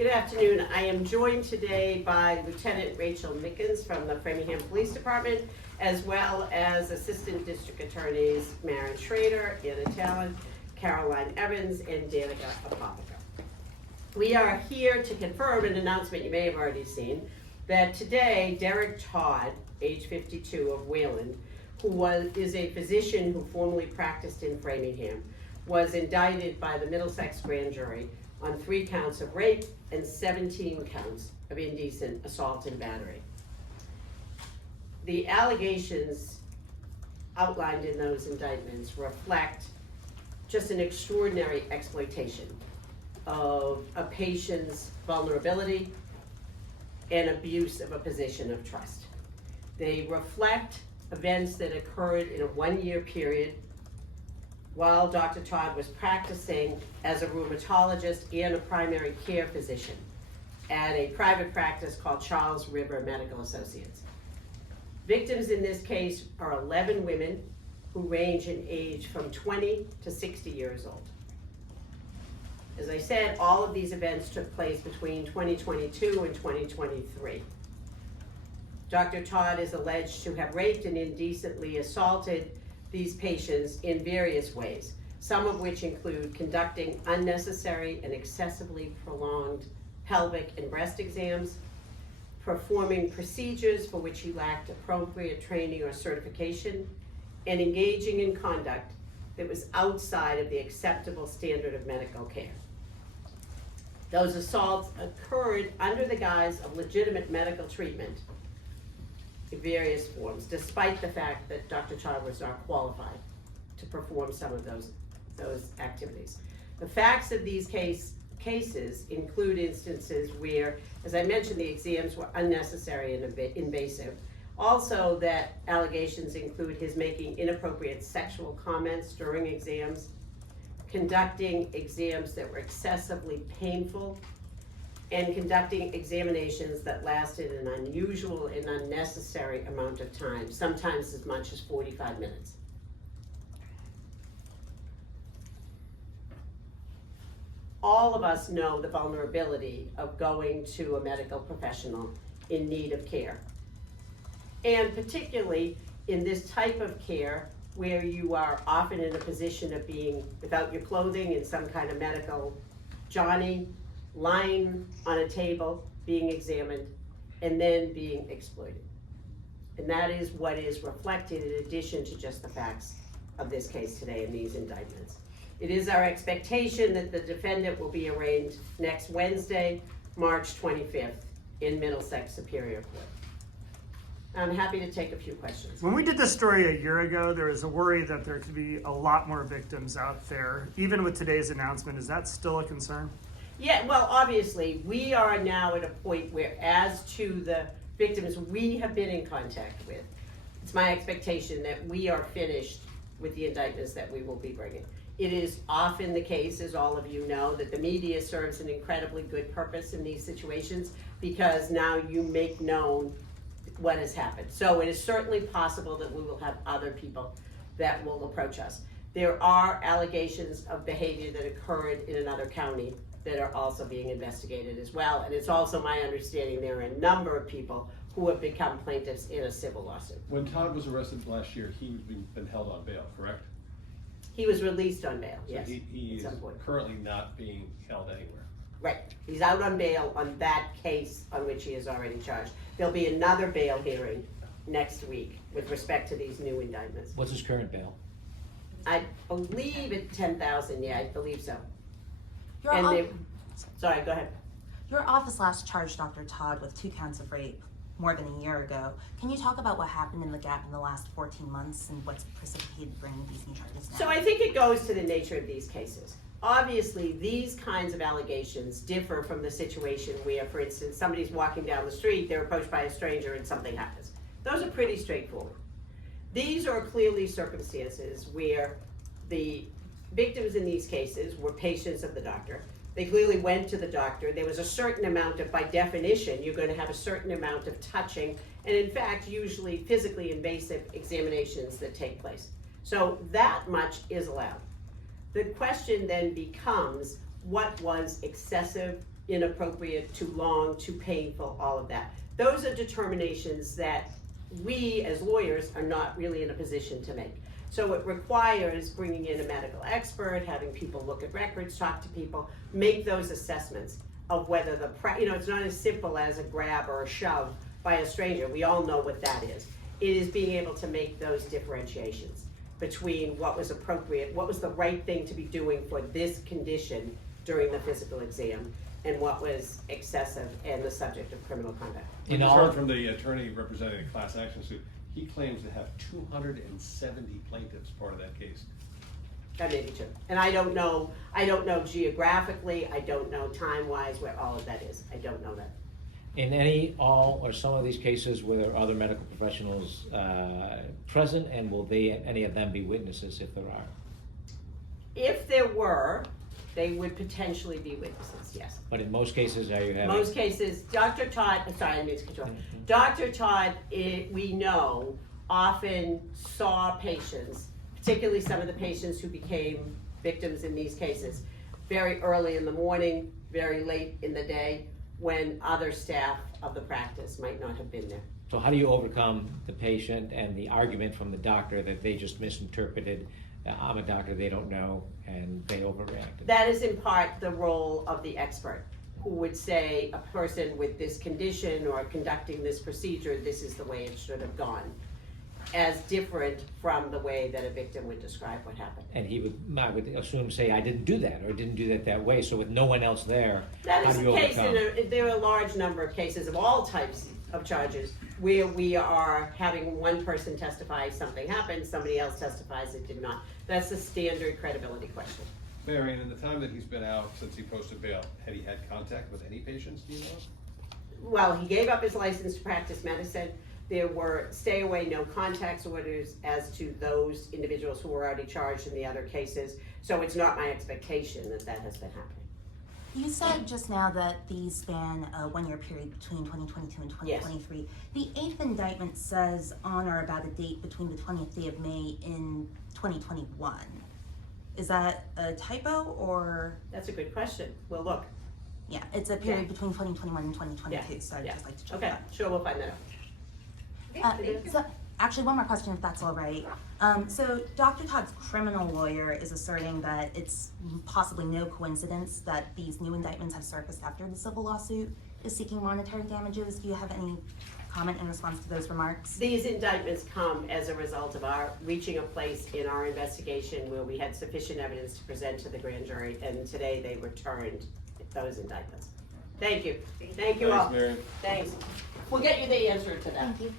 Good afternoon. I am joined today by Lieutenant Rachel Mickens from the Framingham Police Department, as well as Assistant District Attorneys Maren Schrader, Anna Talon, Caroline Evans, and Danica Apotheker. We are here to confirm an announcement you may have already seen, that today Derek Todd, age 52, of Wayland, who is a physician who formerly practiced in Framingham, was indicted by the Middlesex grand jury on 3 counts of rape and 17 counts of indecent assault and battery. The allegations outlined in those indictments reflect just an extraordinary exploitation of a patient's vulnerability and abuse of a position of trust. They reflect events that occurred in a 1-year period while Dr. Todd was practicing as a rheumatologist and a primary care physician at a private practice called Charles River Medical Associates. Victims in this case are 11 women who range in age from 20 to 60 years old. As I said, all of these events took place between 2022 and 2023. Dr. Todd is alleged to have raped and indecently assaulted these patients in various ways, some of which include conducting unnecessary and excessively prolonged pelvic and breast exams, performing procedures for which he lacked appropriate training or certification, and engaging in conduct that was outside of the acceptable standard of medical care. Those assaults occurred under the guise of legitimate medical treatment in various forms, despite the fact that Dr. Todd was not qualified to perform some of those activities. The facts of these cases include instances where, as I mentioned, the exams were unnecessary and invasive. Also, that allegations include his making inappropriate sexual comments during exams, conducting exams that were excessively painful, and conducting examinations that lasted an unusual and unnecessary amount of time, sometimes as much as 45 minutes. All of us know the vulnerability of going to a medical professional in need of care. And particularly in this type of care where you are often in a position of being without your clothing in some kind of medical johnny, lying on a table, being examined, and then being exploited. And that is what is reflected in addition to just the facts of this case today in these indictments. It is our expectation that the defendant will be arraigned next Wednesday, March 25th, in Middlesex Superior Court. I'm happy to take a few questions. When we did this story a year ago, there was a worry that there could be a lot more victims out there. Even with today's announcement, is that still a concern? Yeah, well, obviously, we are now at a point where, as to the victims we have been in contact with, it's my expectation that we are finished with the indictments that we will be bringing. It is often the case, as all of you know, that the media serves an incredibly good purpose in these situations because now you make known what has happened. So it is certainly possible that we will have other people that will approach us. There are allegations of behavior that occurred in another county that are also being investigated as well. And it's also my understanding there are a number of people who have become plaintiffs in a civil lawsuit. When Todd was arrested last year, he's been held on bail, correct? He was released on bail, So yes. he is currently not being held anywhere. Right, he's out on bail on that case on which he is already charged. There'll be another bail hearing next week with respect to these new indictments. What's his current bail? I believe it's 10,000, yeah, I believe so. Sorry, go ahead. Your office last charged Dr. Todd with 2 counts of rape more than a year ago. Can you talk about what happened in the gap in the last 14 months and what's precipitated bringing these new charges now? So I think it goes to the nature of these cases. Obviously, these kinds of allegations differ from the situation where, for instance, somebody's walking down the street, they're approached by a stranger and something happens. Those are pretty straightforward. These are clearly circumstances where the victims in these cases were patients of the doctor. They clearly went to the doctor. There was a certain amount of, by definition, you're going to have a certain amount of touching, and in fact, usually physically invasive examinations that take place. So that much is allowed. The question then becomes, what was excessive, inappropriate, too long, too painful, all of that. Those are determinations that we as lawyers are not really in a position to make. So it requires bringing in a medical expert, having people look at records, talk to people, make those assessments of whether it's not as simple as a grab or a shove by a stranger. We all know what that is. It is being able to make those differentiations between what was appropriate, what was the right thing to be doing for this condition during the physical exam, and what was excessive and the subject of criminal conduct. We just heard from the attorney representing the class action suit. He claims to have 270 plaintiffs part of that case. That may be true. And I don't know geographically, I don't know time-wise where all of that is. I don't know that. In any, all, or some of these cases, were there other medical professionals present, and will any of them be witnesses if there are? If there were, they would potentially be witnesses, yes. But in most cases, are you having? Most cases, Dr. Todd, sorry, I didn't mean to control. Dr. Todd, we know, often saw patients, particularly some of the patients who became victims in these cases, very early in the morning, very late in the day, when other staff of the practice might not have been there. So how do you overcome the patient and the argument from the doctor that they just misinterpreted? I'm a doctor, they don't know, and they overreacted? That is in part the role of the expert, who would say a person with this condition or conducting this procedure, this is the way it should have gone, as different from the way that a victim would describe what happened. And I would assume, say, I didn't do that, or didn't do that way, so with no one else there, That how is do the you case, overcome? there are a large number of cases of all types of charges where we are having one person testify something happened, somebody else testifies it did not. That's the standard credibility question. Marion, in the time that he's been out since he posted bail, had he had contact with any patients, do you know? Well, he gave up his license to practice medicine. There were stay away, no contacts orders as to those individuals who were already charged in the other cases. So it's not my expectation that that has been happening. You said just now that these span a one-year period between 2022 and 2023. Yes. The 8th indictment says on or about a date between the 20th day of May in 2021. Is that a typo or? That's a good question. We'll look. Yeah, it's a period between 2021 and 2022, so I'd just like to check that. Okay, sure, we'll find that out. So, actually, one more question, if that's all right. So Dr. Todd's criminal lawyer is asserting that it's possibly no coincidence that these new indictments have surfaced after the civil lawsuit is seeking monetary damages. Do you have any comment in response to those remarks? These indictments come as a result of our reaching a place in our investigation where we had sufficient evidence to present to the grand jury, and today they returned those indictments. Thank you. Thank you all. Thanks, Marion. Thanks. We'll get you the answer to that. Thank you.